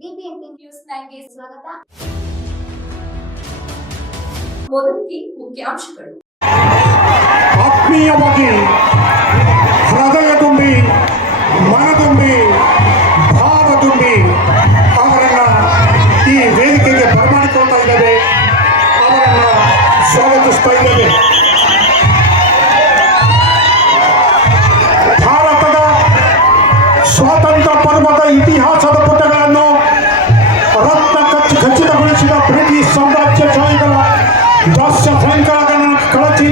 News ಸ್ವಾಗತ. ಮೊದಲಿಗೆ ಮುಖ್ಯಾಂಶಗಳು. ಆತ್ಮೀಯವಾಗಿ ಹೃದಯ ತುಂಬಿ, ಮನ ತುಂಬಿ, ಭಾವ ತುಂಬಿ ಅವರನ್ನ ಈ ವೇದಿಕೆಗೆ ಬರಮಾಡಿಕೊಳ್ತಾ ಇದ್ದೇವೆ. ಅವರನ್ನ ಸ್ವಾಗತಿಸ್ತಾ ಇದ್ದೇವೆ. ಭಾರತದ ಸ್ವಾತಂತ್ರ್ಯ ಪರ್ವದ ಇತಿಹಾಸದ ಕಳಚಿ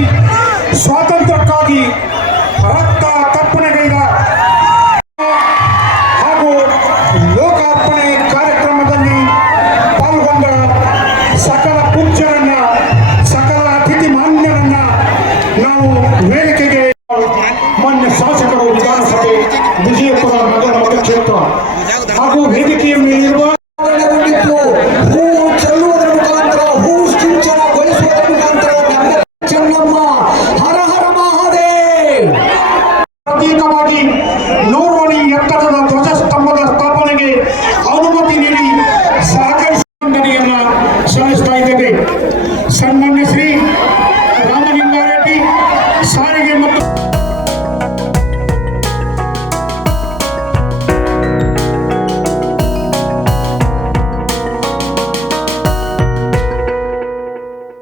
ಸ್ವಾತಂತ್ರ್ಯಕ್ಕಾಗಿ ರಕ್ತ ತಪ್ಪಣೆಗೈದ ಹಾಗೂ ಲೋಕಾರ್ಪಣೆ ಕಾರ್ಯಕ್ರಮದಲ್ಲಿ ಪಾಲ್ಗೊಂಡ ಸಕಲ ಪೂಜ್ಯರನ್ನ, ಸಕಲ ಅತಿಥಿ ಮಾನ್ಯರನ್ನ ನಾವು ವೇದಿಕೆಗೆ ಮಾನ್ಯ ಶಾಸಕರು ವಿಧಾನಸಭೆ ವಿಜಯಪುರ ನಗರ ಮತಕ್ಷೇತ್ರ ಹಾಗೂ ವೇದಿಕೆಯ ಮೇಲಿರುವ ಸಂಸ್ಥಾಯಿದ್ದೇವೆ ಸನ್ಮಾನ್ಯ ಶ್ರೀ